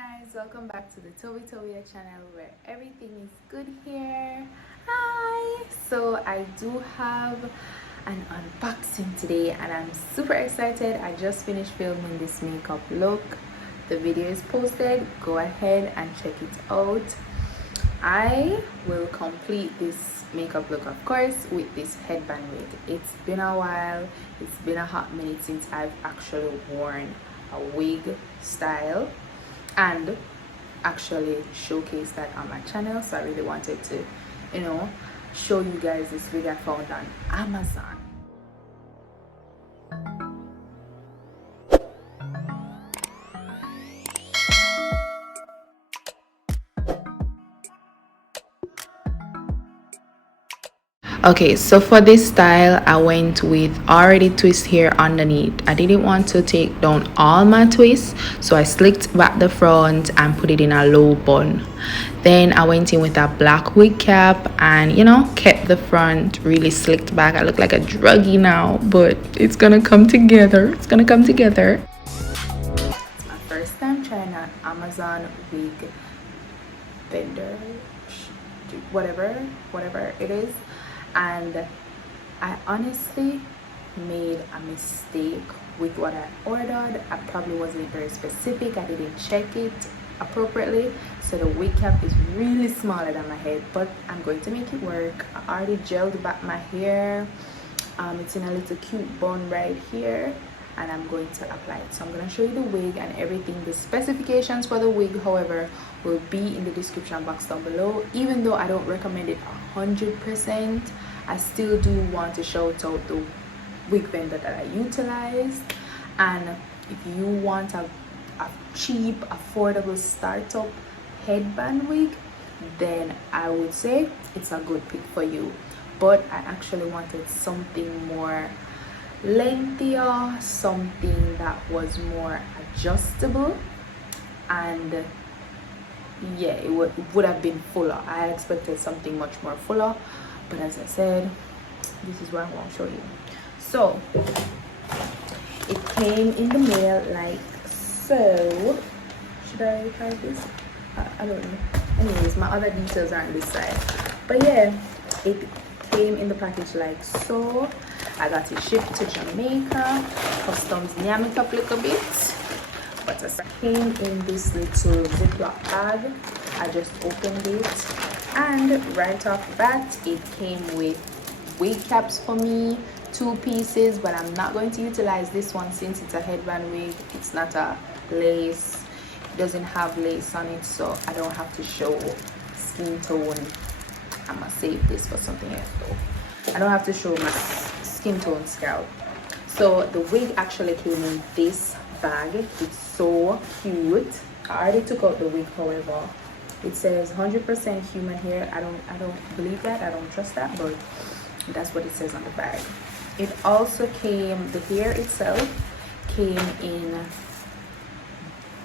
guys, welcome back to the Tovi Tovia channel where everything is good here. Hi! So I do have an unboxing today and I'm super excited. I just finished filming this makeup look. The video is posted. Go ahead and check it out. I will complete this makeup look, of course, with this headband wig. It's been a while. It's been a hot minute since I've actually worn a wig style and actually showcase that on my channel. So I really wanted to, show you guys this wig I found on Amazon. Okay, so for this style I went with already twist hair underneath. I didn't want to take down all my twists, so I slicked back the front and put it in a low bun. Then I went in with a black wig cap and kept the front really slicked back. I look like a druggie now, but it's gonna come together. It's my first time trying an Amazon wig vendor, whatever it is, and I honestly made a mistake with what I ordered. I probably wasn't very specific. I didn't check it appropriately, so the wig cap is really smaller than my head, but I'm going to make it work. I already gelled back my hair. It's in a little cute bun right here, and I'm going to apply it. So I'm going to show you the wig and everything. The specifications for the wig, however, will be in the description box down below. Even though I don't recommend it 100%, I still do want to shout out the wig vendor that I utilized. And if you want a cheap, affordable startup headband wig, then I would say it's a good pick for you. But I actually wanted something more lengthier, something that was more adjustable, and yeah, it would have been fuller. I expected something much more fuller, but as I said, this is what I'm going to show you. So it came in the mail like so. Should I try this? I don't know. Anyways, my other details are on this side, but yeah, it came in the package like so. I got it shipped to Jamaica. Customs yam it up a little bit, but it came in this little Ziploc bag. I just opened it, and right off the bat it came with wig caps for me, 2 pieces, but I'm not going to utilize this one since it's a headband wig. It's not a lace. It doesn't have lace on it, so I don't have to show skin tone. I'm gonna save this for something else though. I don't have to show my skin tone scalp. So the wig actually came in this bag. It's so cute. I already took out the wig, however. It says 100% human hair. I don't believe that. I don't trust that, but that's what it says on the bag. It also came, the hair itself came in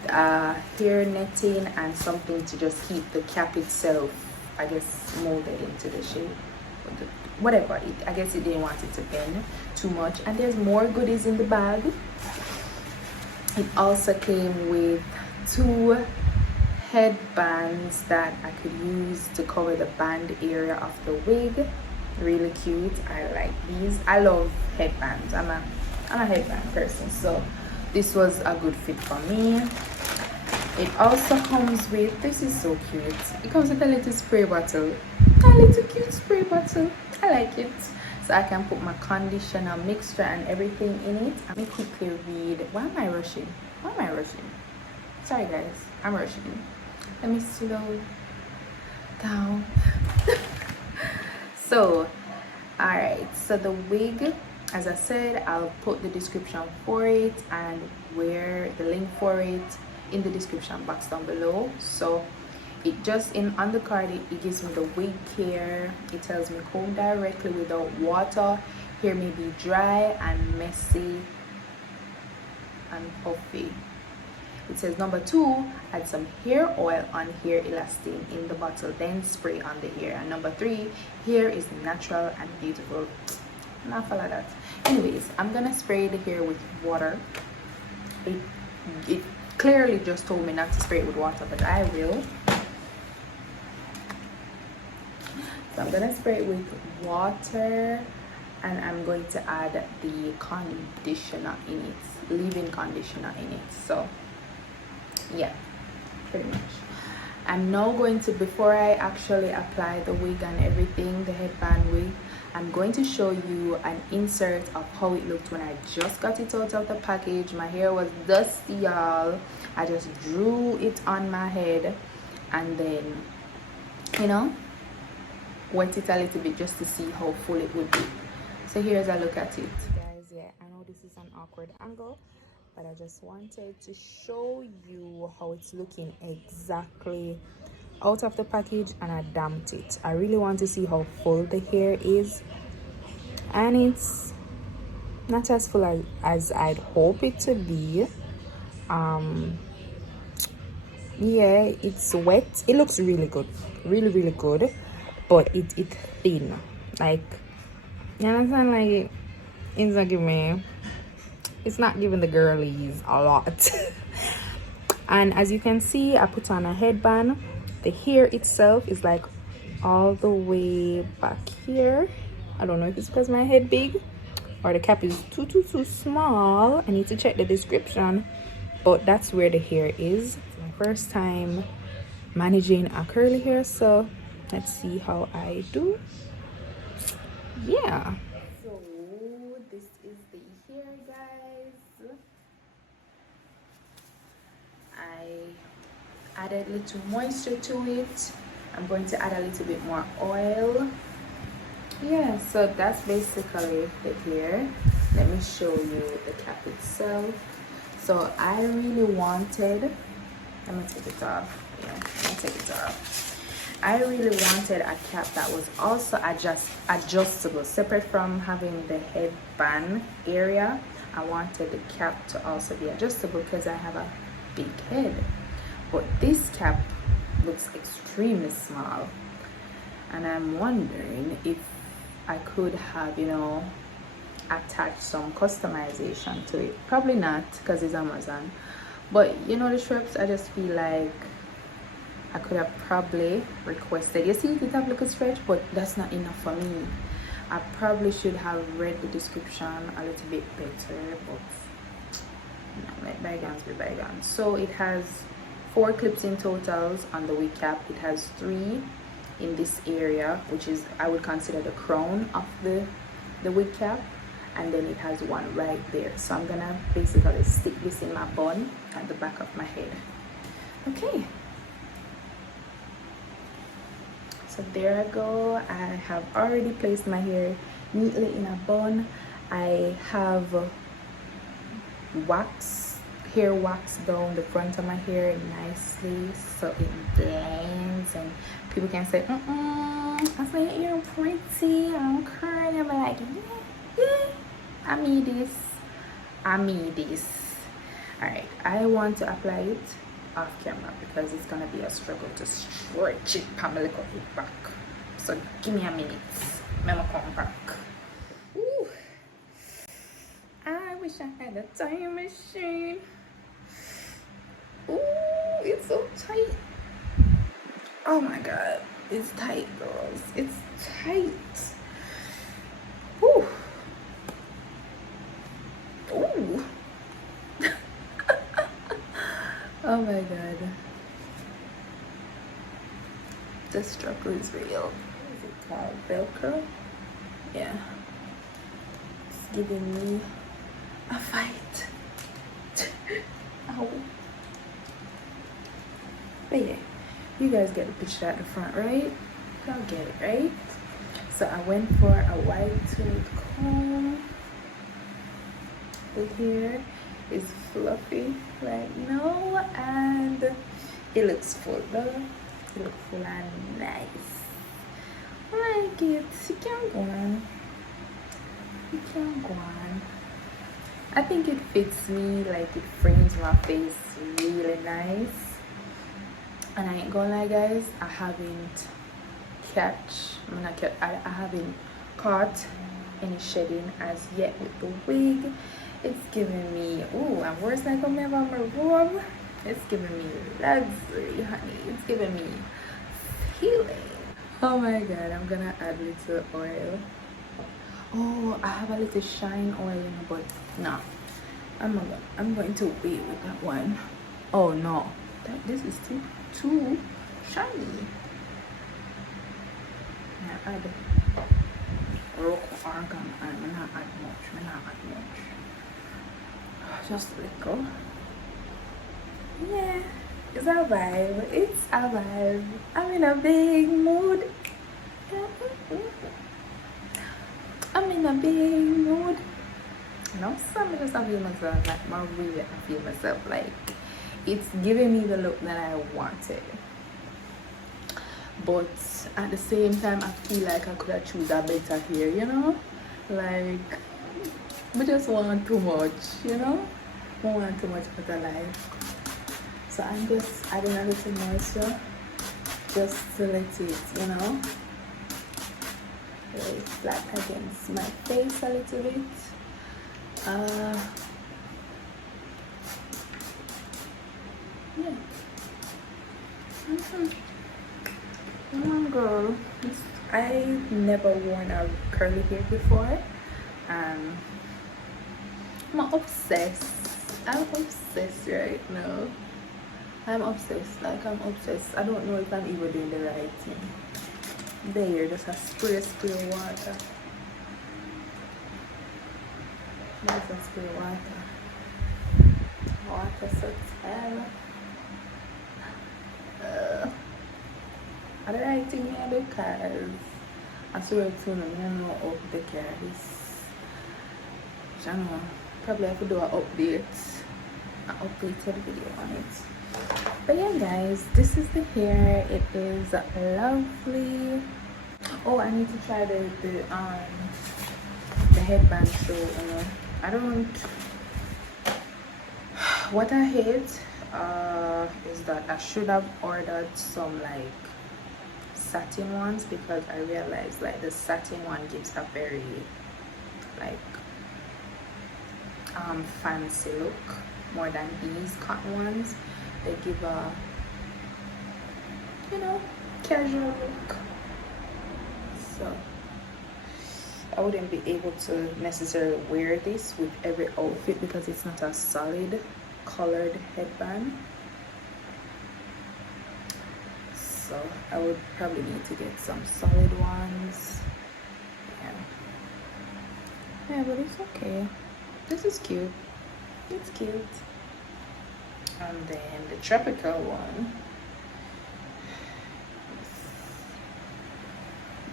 hair netting and something to just keep the cap itself, I guess, molded into the shape. Whatever, I guess it didn't want it to bend too much. And there's more goodies in the bag. It also came with 2 headbands that I could use to cover the band area of the wig. Really cute. I like these. I love headbands. I'm a headband person, so this was a good fit for me. It also comes with, this is so cute, it comes with a little spray bottle. A little cute spray bottle. I like it. So I can put my conditioner mixture and everything in it. Let me quickly read. Why am I rushing? Sorry guys, I'm rushing. Let me slow down. So alright, so the wig, as I said, I'll put the description for it and where the link for it in the description box down below. So it just on the card, it gives me the wig care. It tells me comb directly without water. Hair may be dry and messy and puffy. It says number 2, add some hair oil on hair elastin in the bottle, then spray on the hair. And number 3, hair is natural and beautiful. Not follow that. Anyways, I'm gonna spray the hair with water. It clearly just told me not to spray it with water, but I will. So I'm gonna spray it with water, and I'm going to add the conditioner in it, leave-in conditioner in it. So yeah, pretty much. I'm now going to, before I actually apply the wig and everything, the headband wig, I'm going to show you an insert of how it looked when I just got it out of the package. My hair was dusty, y'all. I just drew it on my head and then, you know, wet it a little bit just to see how full it would be. So here's a look at it, guys. Yeah, I know this is an awkward angle, but I just wanted to show you how it's looking exactly out of the package, and I damped it. I really want to see how full the hair is, and it's not as full as I'd hope it to be. Yeah, it's wet. It looks really good, really good, but it's thin. Like, you understand? Like, it's not giving the girlies a lot. And as you can see, I put on a headband. The hair itself is like all the way back here. I don't know if it's because my head big or the cap is too small. I need to check the description, but that's where the hair is. It's my first time managing a curly hair, so let's see how I do. Yeah, so this is the hair, guys. I added a little moisture to it. I'm going to add a little bit more oil. Yeah, so that's basically the hair. Let me show you the cap itself. So I really wanted, let me take it off. Yeah, let me take it off. I really wanted a cap that was also adjustable, separate from having the headband area. I wanted the cap to also be adjustable because I have a big head. But this cap looks extremely small, and I'm wondering if I could have, you know, attached some customization to it. Probably not, because it's Amazon. But you know, the strips, I just feel like I could have probably requested. You see, it have like a stretch, but that's not enough for me. I probably should have read the description a little bit better, but no, let bygones be bygones. So it has 4 clips in totals on the wig cap. It has 3 in this area, which is, I would consider, the crown of the wig cap, and then it has 1 right there. So I'm gonna basically stick this in my bun at the back of my head. Okay, so there I go. I have already placed my hair neatly in a bun. I have hair wax down the front of my hair nicely so it blends, and people can say, I say you're pretty, I'm curly. I'm like, yeah, I need this. All right, I want to apply it off camera because it's gonna be a struggle to stretch it from a little bit back. So give me a minute. Let me come back. Ooh, I wish I had a time machine. Ooh, it's so tight. Oh my god, it's tight, girls. It's tight. Ooh. Ooh. Oh my god. The struggle is real. What is it called? Velcro? Yeah. It's giving me a fight. Ow. But yeah, you guys get the picture at the front, right? Y'all get it, right? So I went for a white tooth comb. The hair is fluffy right now, and it looks full though. It looks full and nice. I like it. You can go on. You can go on. I think it fits me, like it frames my face really nice. And I ain't gonna lie, guys, I haven't caught any shedding as yet with the wig. It's giving me, ooh, I'm worse like I'm never on my robe. It's giving me luxury, honey. It's giving me healing. Oh my god, I'm gonna add little oil. Oh, I have a little shine oil in it, but no. I'm going to wait with that one. Oh no. This is too shiny. Yeah, add rock argan and I'm not add much. Just a little. Yeah, it's a vibe. It's a vibe. I'm in a big mood. I'm in a big mood. No, some just I feel myself like my really I feel myself like it's giving me the look that I wanted. But at the same time I feel like I could have choose a better hair, you know? Like we just want too much, you know? We want too much better life. So I'm just adding a little moisture just to let it, you know, lay flat against my face a little bit. Yeah. Come on, girl. I never worn a curly hair before. I'm obsessed. I'm obsessed right now. I'm obsessed. Like I'm obsessed. I don't know if I'm even doing the right thing. There, just a spray water. There's a spray water. Water so terrible. I don't right thing here because I swear to you, I don't know how to take care of this. I don't know. Probably have to do an updated video on it. But yeah guys, this is the hair. It is lovely. Oh, I need to try the headband too, you know. I don't, what I hate is that I should have ordered some like satin ones, because I realized like the satin one gives a very like fancy look more than these cotton ones. They give a, you know, casual look. So I wouldn't be able to necessarily wear this with every outfit because it's not a solid colored headband. So I would probably need to get some solid ones. Yeah, but it's okay. This is cute. It's cute. And then the tropical one.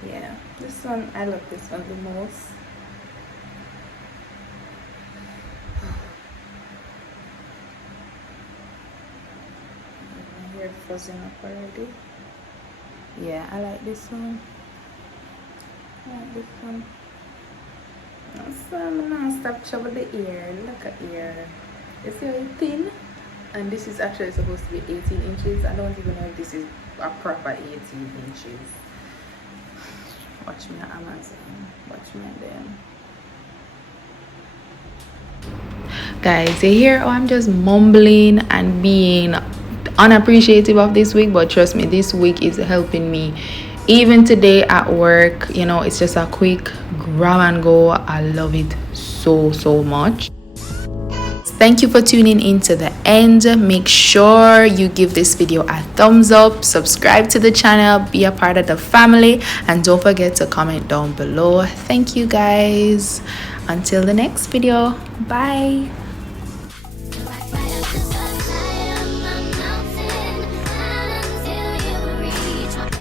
Yeah, this one, I love this one the most. My hair fuzzing up already. Yeah, I like this one. I like this one. So I'm gonna stop trouble the ear. Look at ear. You see how it's thin? And this is actually supposed to be 18 inches. I don't even know if this is a proper 18 inches. Watch me on Amazon. Watch me then. Guys, you hear how I'm just mumbling and being unappreciative of this wig, but trust me, this wig is helping me. Even today at work, you know, it's just a quick grab and go. I love it so much. Thank you for tuning in to the end. Make sure you give this video a thumbs up, subscribe to the channel, be a part of the family, and don't forget to comment down below. Thank you guys. Until the next video, bye.